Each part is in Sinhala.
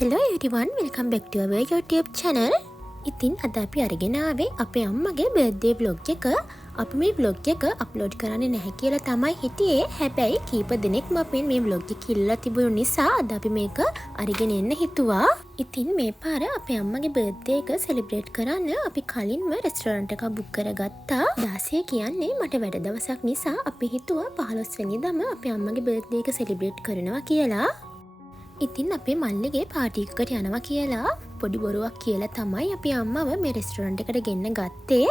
Hello everyone, welcome back to our YouTube channel. ඉතින් අද අපි අරගෙන ආවේ අපේ අම්මගේ birthday vlog එක. අපි මේ vlog එක අප්ලෝඩ් කරන්නේ නැහැ කියලා තමයි හිටියේ. හැබැයි කීප දෙනෙක්ම අපෙන් මේ vlog එක කිල්ලලා තිබුණු නිසා අද අපි මේක අරගෙන එන්න හිතුවා. ඉතින් මේ පාර අපේ අම්මගේ birthday එක celebrate කරන්න අපි කලින්ම restaurant එකක් book කරගත්තා. 16 කියන්නේ මට වැඩ දවසක් නිසා අපි හිතුවා 15 වෙනිදාම අපේ අම්මගේ birthday එක celebrate කරනවා කියලා. ඉතින් අපේ මල්ලිගේ පාටි එකකට යනවා කියලා පොඩි බොරුවක් කියලා තමයි අපි අම්මව මේ රෙස්ටොරන්ට් එකට ගෙන්න ගත්තේ.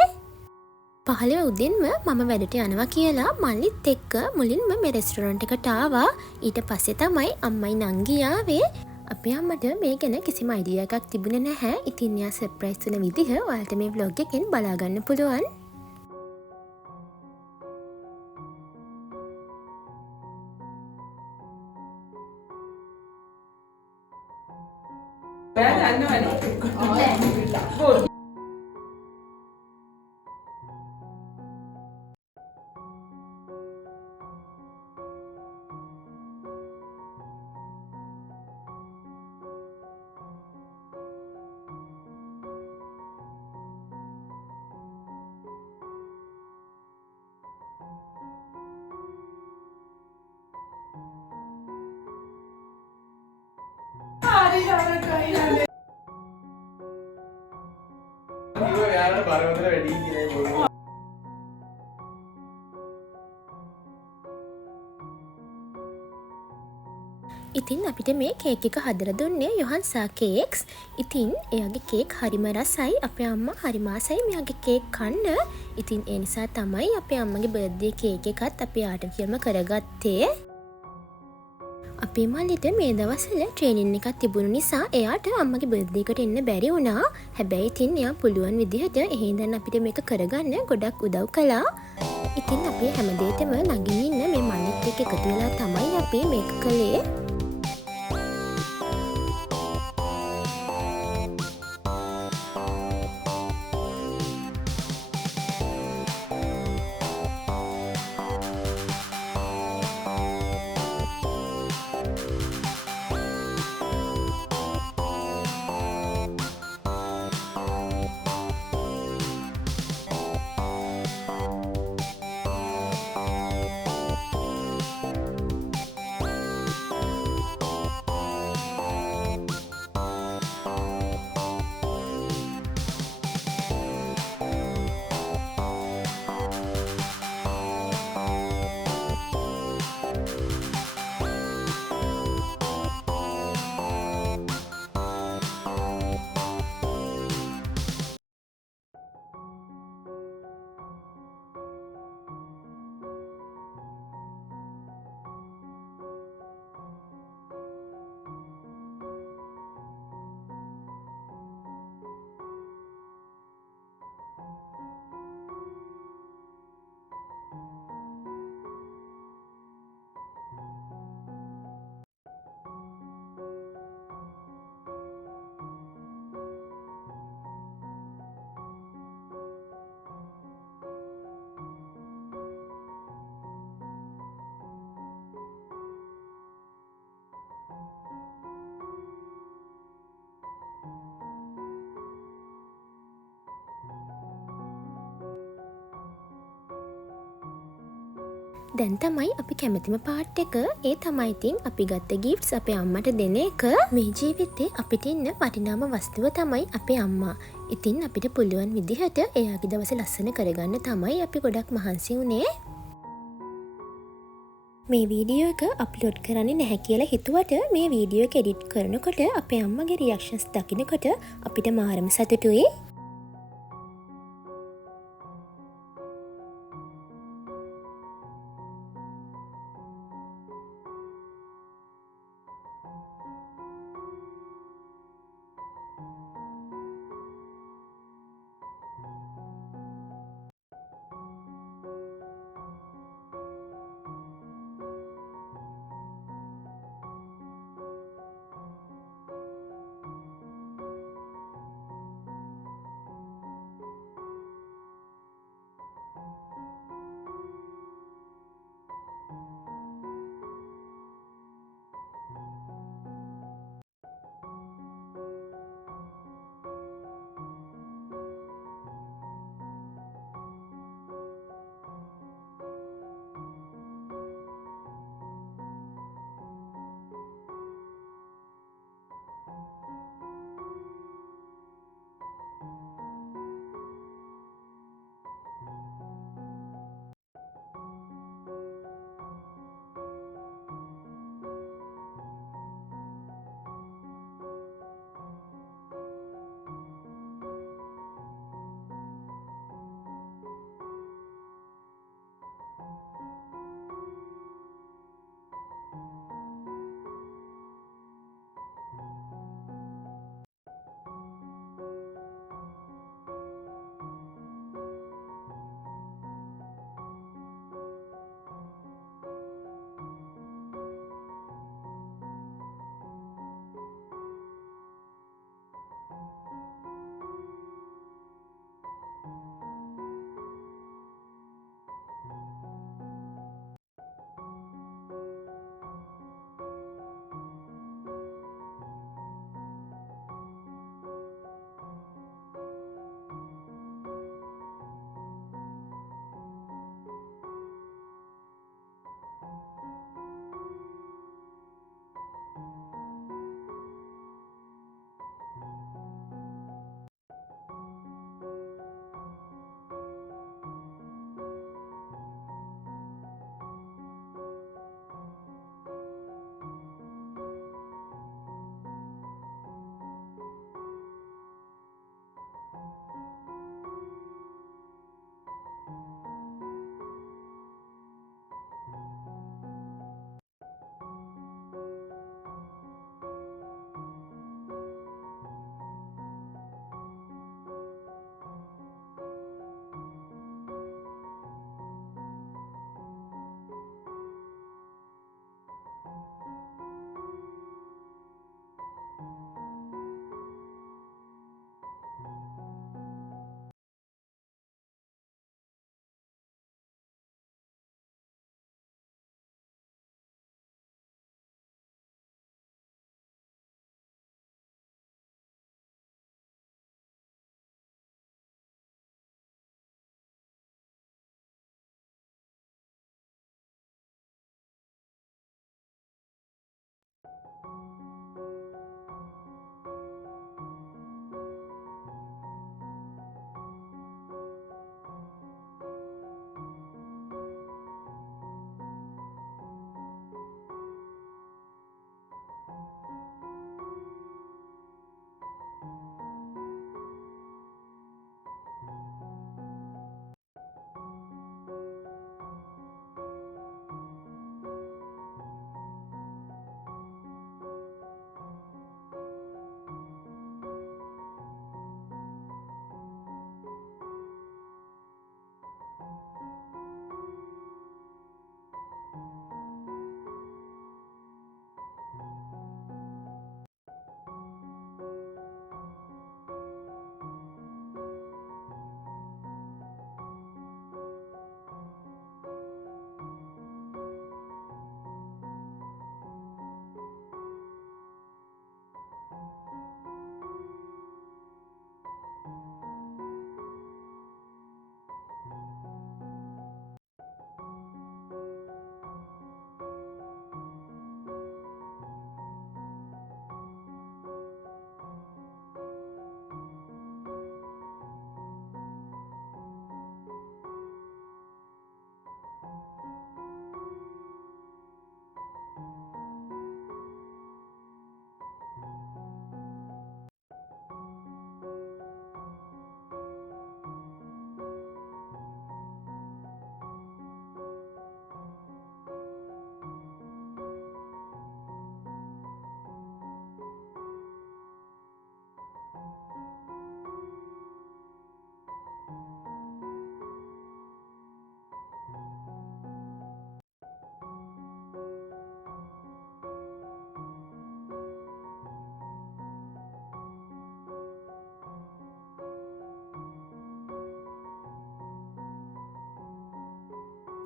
15 උදෙන්ම මම වැඩට යනවා කියලා මල්ලිත් එක්ක මුලින්ම මේ රෙස්ටොරන්ට් එකට ආවා. ඊට පස්සේ තමයි අම්මයි නංගි ආවේ. අපේ අම්මට මේ ගැන කිසිම අයිඩියා එකක් තිබුණේ නැහැ. ඉතින් යා සර්ප්‍රයිස් වෙන විදිහ ඔයාලට මේ vlog එකෙන් බලා ගන්න පුළුවන්. ඉතින් අපිට මේ කේක් එක හදලා දුන්නේ යොහන්සා කේක්ස්. ඉතින් එයාගේ කේක් හරිම රසයි. අපේ අම්මා හරිම ආසයි මෙයාගේ කේක් කන්න. ඉතින් ඒ නිසා තමයි අපේ අම්මගේ බර්ත්ඩේ කේක් එකත් අපි ආටිෆිෂියල්ම කරගත්තේ. අපේ මල්ලිට මේ දවස්වල ට්‍රේනින් එකක් තිබුණු නිසා එයාට අම්මගේ බර්ත්ඩේ එකට එන්න බැරි වුණා. හැබැයි ඉතින් එයා පුළුවන් විදිහට එහෙනම් අපිට මේක කරගන්න ගොඩක් උදව් කළා. ඉතින් අපි හැමදේටම ළඟින් ඉන්න මේ මල්ලිත් එක්ක එකතු වෙලා තමයි අපි මේක කළේ. දැන් තමයි අපි කැමතිම පාට් එක. ඒ තමයි ඉතින් අපි ගත්ත ගිෆ්ට්ස් අපේ අම්මට දෙන එක. මේ ජීවිතේ අපිට ඉන්න වටිනාම වස්තුව තමයි අපේ අම්මා. ඉතින් අපිට පුළුවන් විදිහට එයාගේ දවස ලස්සන කරගන්න තමයි අපි ගොඩක් මහන්සි වුණේ. මේ වීඩියෝ එක අප්ලෝඩ් කරන්නේ නැහැ කියලා හිතුවට මේ වීඩියෝ එක එඩිට් කරනකොට අපේ අම්මගේ රියැක්ෂන්ස් දකිනකොට අපිට මාරම සතුටුයි.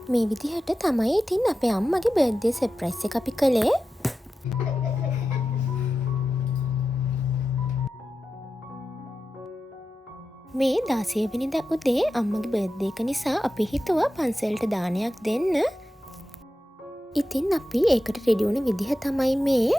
මේ විදිහට තමයි ඉතින් අපේ අම්මගේ බර්ත්ඩේ සර්ප්‍රයිස් එක අපි කළේ. මේ 16 වෙනිදා උදේ අම්මගේ බර්ත්ඩේ එක නිසා අපි හිතුවා පන්සලට දානයක් දෙන්න. ඉතින් අපි ඒකට රෙඩි වුණ විදිහ තමයි මේ.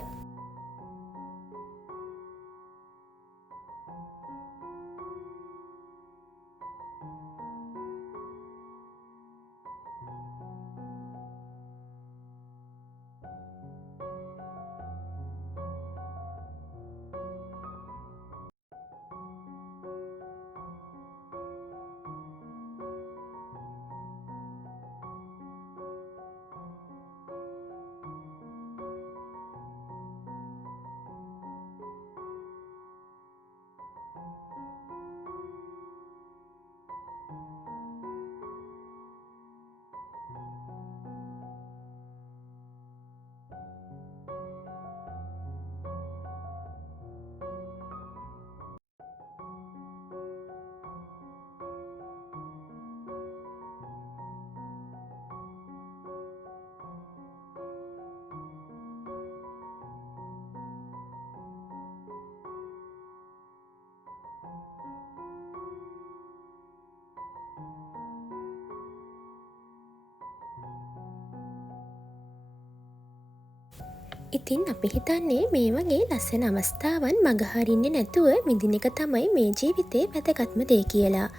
ඉතින් අපි හිතන්නේ මේ වගේ ලස්සන අවස්ථාවන් මගහරින්නේ නැතුව විඳින එක තමයි මේ ජීවිතේ වැදගත්ම දේ කියලා.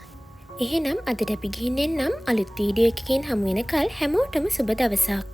එහෙනම් අදට අපි ගිහින් එන්නම්. අලුත් වීඩියෝ එකකින් හමු වෙනකල් හැමෝටම සුබ දවසක්.